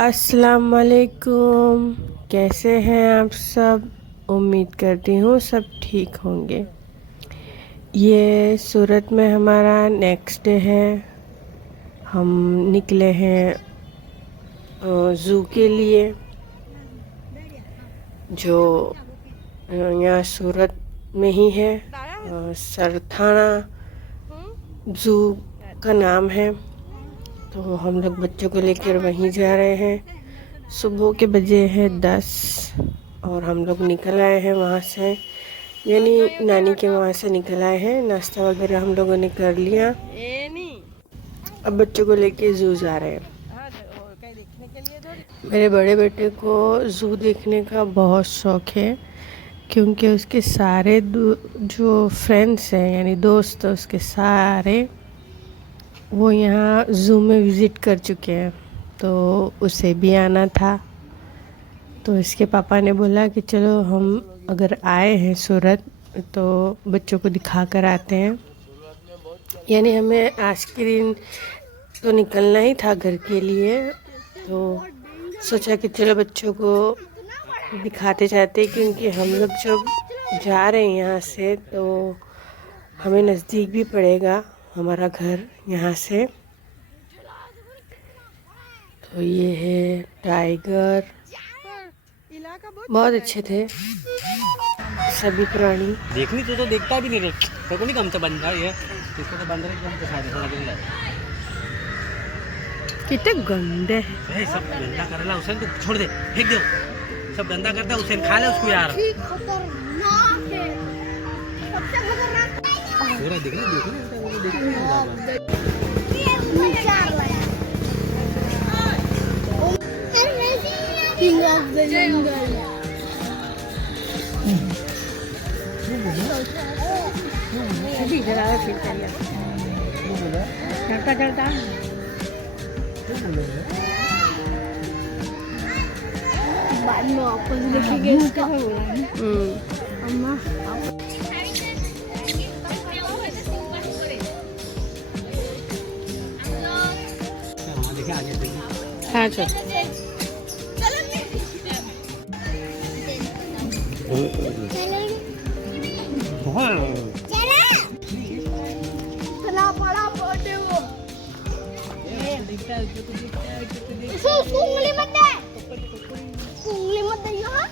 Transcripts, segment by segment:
अस्सलाम वालेकुम। कैसे हैं आप सब? उम्मीद करती हूँ सब ठीक होंगे। ये सूरत में हमारा नेक्स्ट डे है। हम निकले हैं ज़ू के लिए, जो यहाँ सूरत में ही है। सरथाना ज़ू का नाम है। तो हम लोग बच्चों को लेकर वहीं जा रहे हैं। सुबह के बजे हैं 10 और हम लोग निकल आए हैं वहाँ से, यानी नानी के वहाँ से निकल आए हैं। नाश्ता वगैरह हम लोगों ने कर लिया। अब बच्चों को लेके ज़ू जा रहे हैं। मेरे बड़े बेटे को ज़ू देखने का बहुत शौक़ है, क्योंकि उसके सारे जो फ्रेंड्स हैं, यानी दोस्त उसके सारे, वो यहाँ ज़ू में विज़िट कर चुके हैं। तो उसे भी आना था। तो इसके पापा ने बोला कि चलो हम अगर आए हैं सूरत तो बच्चों को दिखा कर आते हैं। यानी हमें आज के दिन तो निकलना ही था घर के लिए, तो सोचा कि चलो बच्चों को दिखाते जाते, क्योंकि हम लोग जब जा रहे हैं यहाँ से तो हमें नज़दीक भी पड़ेगा हमारा घर यहाँ से। तो ये है टाइगर, बहुत अच्छे थे सभी प्राणी। देखनी तो देखता भी नहीं, तो नहीं कम से बंदा है इसको तो बंदर एकदम के साथ लगे कितने गंदे हैं। सब गंदा करला हुसैन, तो छोड़ दे, फेंक दो। सब गंदा करता है हुसैन, खा ले उसको यार। पूरा देखना King of the jungle. चलता चलता बाद में वापस देखेंगे इसका। अम्मा हाँ चल। इतना बड़ा बोटे वो, उसको उंगली मत दे, उंगली मत दे, यहाँ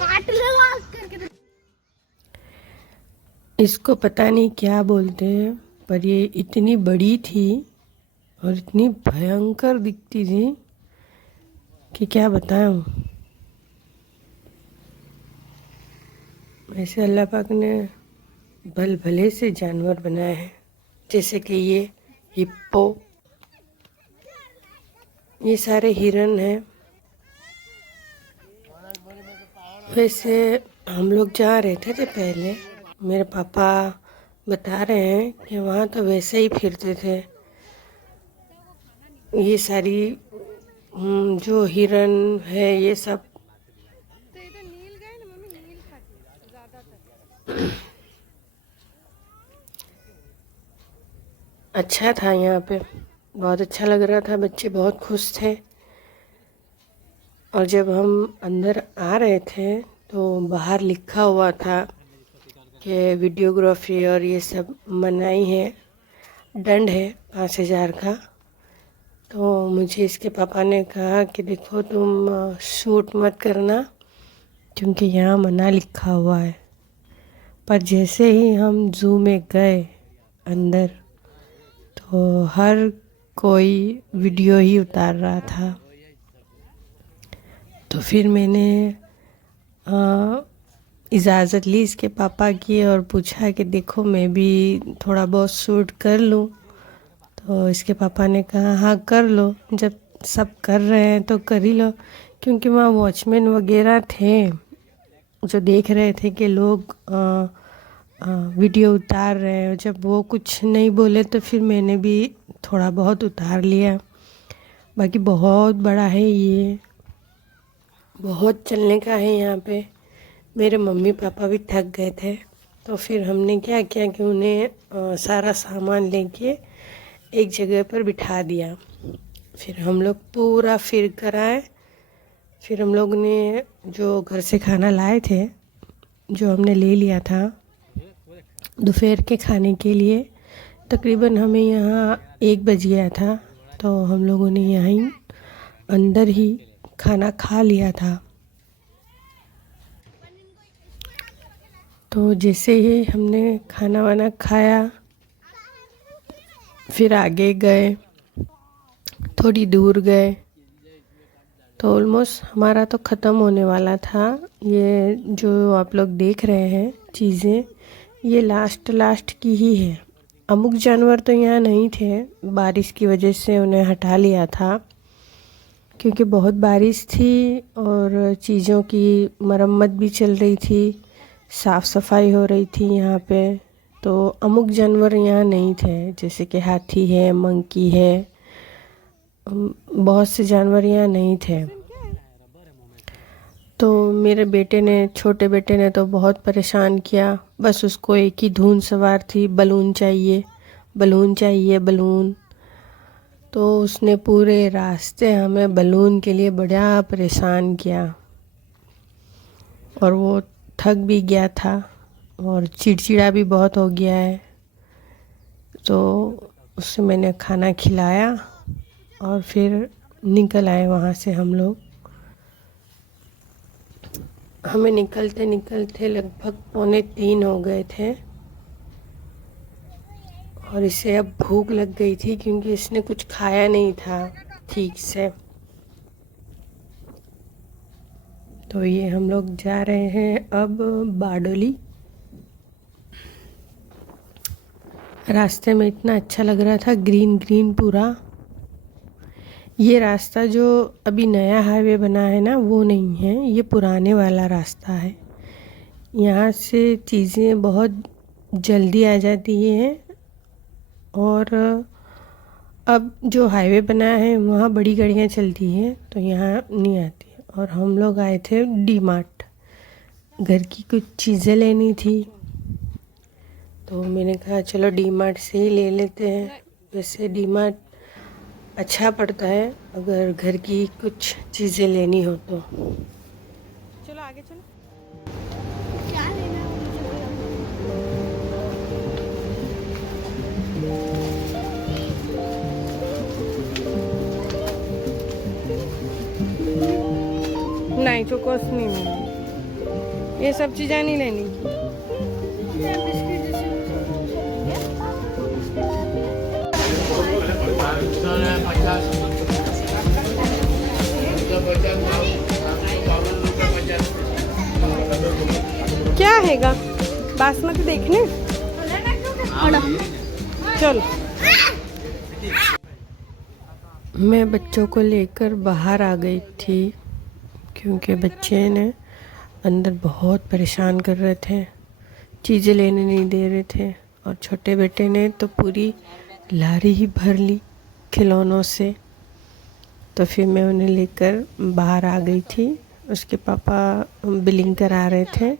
काट लेगा करके। इसको पता नहीं क्या बोलते हैं, पर ये इतनी बड़ी थी और इतनी भयंकर दिखती थी कि क्या बताऊं। वैसे अल्लाह पाक ने भल भले से जानवर बनाए हैं, जैसे कि ये हिप्पो, ये सारे हिरन हैं। वैसे हम लोग जा रहे थे पहले, मेरे पापा बता रहे हैं कि वहाँ तो वैसे ही फिरते थे। ये सारी जो हिरन है ये सब अच्छा था। यहाँ पे बहुत अच्छा लग रहा था, बच्चे बहुत खुश थे। और जब हम अंदर आ रहे थे तो बाहर लिखा हुआ था कि वीडियोग्राफी और ये सब मनाही है, दंड है 5000 का। तो मुझे इसके पापा ने कहा कि देखो तुम शूट मत करना, क्योंकि यहाँ मना लिखा हुआ है। पर जैसे ही हम ज़ू में गए अंदर, तो हर कोई वीडियो ही उतार रहा था। तो फिर मैंने इजाज़त ली इसके पापा की और पूछा कि देखो मैं भी थोड़ा बहुत शूट कर लूँ। तो इसके पापा ने कहा हाँ कर लो, जब सब कर रहे हैं तो कर ही लो। क्योंकि वहाँ वॉचमैन वगैरह थे जो देख रहे थे कि लोग वीडियो उतार रहे हैं। जब वो कुछ नहीं बोले तो फिर मैंने भी थोड़ा बहुत उतार लिया। बाकी बहुत बड़ा है ये, बहुत चलने का है यहाँ पे। मेरे मम्मी पापा भी थक गए थे, तो फिर हमने क्या किया कि उन्हें सारा सामान लेके एक जगह पर बिठा दिया। फिर हम लोग पूरा फिर कर आए। फिर हम लोग ने जो घर से खाना लाए थे, जो हमने ले लिया था दोपहर के खाने के लिए, तकरीबन हमें यहाँ 1 बज गया था। तो हम लोगों ने यहीं अंदर ही खाना खा लिया था। तो जैसे ही हमने खाना वाना खाया, फिर आगे गए, थोड़ी दूर गए, तो ऑलमोस्ट हमारा तो ख़त्म होने वाला था। ये जो आप लोग देख रहे हैं चीज़ें, ये लास्ट की ही है। अमुक जानवर तो यहाँ नहीं थे, बारिश की वजह से उन्हें हटा लिया था, क्योंकि बहुत बारिश थी और चीज़ों की मरम्मत भी चल रही थी, साफ़ सफाई हो रही थी यहाँ पे। तो अमुक जानवर यहाँ नहीं थे, जैसे कि हाथी है, मंकी है, बहुत से जानवर यहाँ नहीं थे। तो मेरे बेटे ने, छोटे बेटे ने तो बहुत परेशान किया। बस उसको एक ही धुन सवार थी, बलून चाहिए, बलून चाहिए, बलून। तो उसने पूरे रास्ते हमें बलून के लिए बड़ा परेशान किया, और वो थक भी गया था और चिड़चिड़ा भी बहुत हो गया है। तो उससे मैंने खाना खिलाया और फिर निकल आए वहाँ से हम लोग। हमें निकलते निकलते लगभग 2:45 हो गए थे, और इसे अब भूख लग गई थी क्योंकि इसने कुछ खाया नहीं था ठीक से। तो ये हम लोग जा रहे हैं अब बारडोली। रास्ते में इतना अच्छा लग रहा था, ग्रीन ग्रीन पूरा। ये रास्ता जो अभी नया हाईवे बना है ना, वो नहीं है, ये पुराने वाला रास्ता है। यहाँ से चीज़ें बहुत जल्दी आ जाती हैं, और अब जो हाईवे बना है वहाँ बड़ी गाड़ियाँ चलती हैं, तो यहाँ नहीं आती। और हम लोग आए थे डी मार्ट, घर की कुछ चीज़ें लेनी थी, तो मैंने कहा चलो डी मार्ट से ही ले लेते हैं। वैसे डी मार्ट अच्छा पड़ता है अगर घर की कुछ चीज़ें लेनी हो तो। चलो आगे चलो। क्या लेना है नहीं तो कुछ नहीं लेनी, ये सब चीज़ें नहीं लेनी। बिस्किट जैसे क्या हैगा बासमती देखने? चलो। मैं बच्चों को लेकर बाहर आ गई थी, क्योंकि बच्चे ने अंदर बहुत परेशान कर रहे थे, चीज़ें लेने नहीं दे रहे थे। और छोटे बेटे ने तो पूरी लारी ही भर ली खिलौनों से। तो फिर मैं उन्हें लेकर बाहर आ गई थी। उसके पापा बिलिंग करा रहे थे,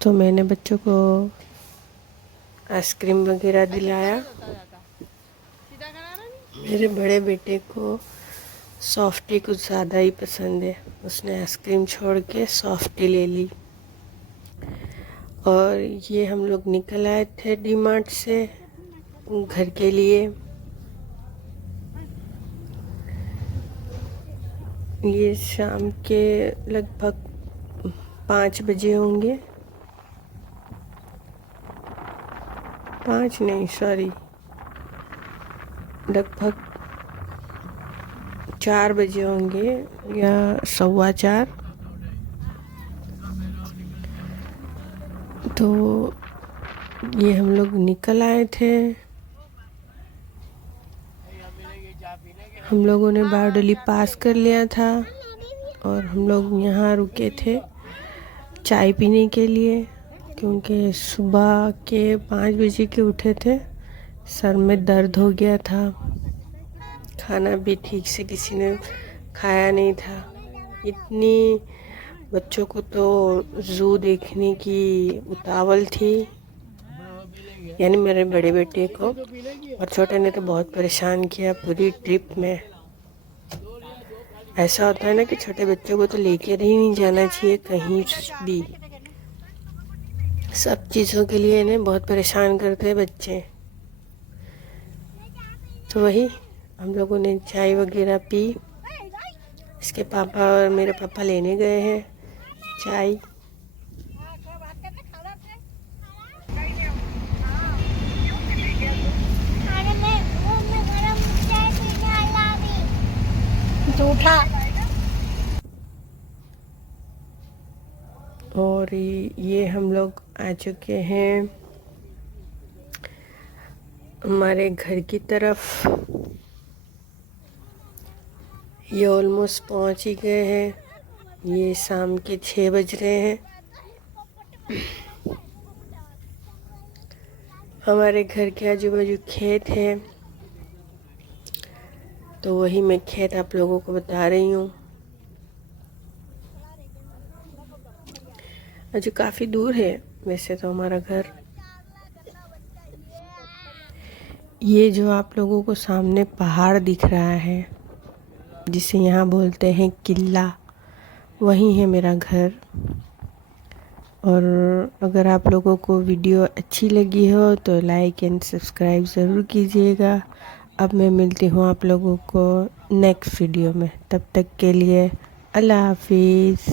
तो मैंने बच्चों को आइसक्रीम वगैरह दिलाया। मेरे बड़े बेटे को सॉफ्टी कुछ ज़्यादा ही पसंद है, उसने आइसक्रीम छोड़ के सॉफ्टी ले ली। और ये हम लोग निकल आए थे डी मार्ट से घर के लिए। ये शाम के लगभग 5 बजे होंगे, 5 नहीं सॉरी, लगभग 4 बजे होंगे या 4:15। तो ये हम लोग निकल आए थे। हम लोगों ने बारडोली पास कर लिया था, और हम लोग यहाँ रुके थे चाय पीने के लिए, क्योंकि सुबह के 5 बजे के उठे थे, सर में दर्द हो गया था, खाना भी ठीक से किसी ने खाया नहीं था। इतनी बच्चों को तो ज़ू देखने की उतावल थी यानी मेरे बड़े बेटे को, और छोटे ने तो बहुत परेशान किया पूरी ट्रिप में। ऐसा होता है ना कि छोटे बच्चों को तो लेकर ही नहीं जाना चाहिए कहीं भी। सब चीज़ों के लिए इन्हें बहुत परेशान करते हैं बच्चे। तो वही हम लोगों ने चाय वगैरह पी। इसके पापा और मेरे पापा लेने गए हैं चाय। झूठा। और ये हम लोग आ चुके हैं हमारे घर की तरफ। ये ऑलमोस्ट पहुंच ही गए हैं। ये शाम के 6 बज रहे हैं। हमारे घर के आजू बाजू खेत है, तो वही मैं खेत आप लोगों को बता रही हूँ। जो काफ़ी दूर है वैसे तो हमारा घर। ये जो आप लोगों को सामने पहाड़ दिख रहा है, जिसे यहाँ बोलते हैं किला, वही है मेरा घर। और अगर आप लोगों को वीडियो अच्छी लगी हो तो लाइक एंड सब्सक्राइब ज़रूर कीजिएगा। अब मैं मिलती हूँ आप लोगों को नेक्स्ट वीडियो में। तब तक के लिए अल्लाह हाफिज़।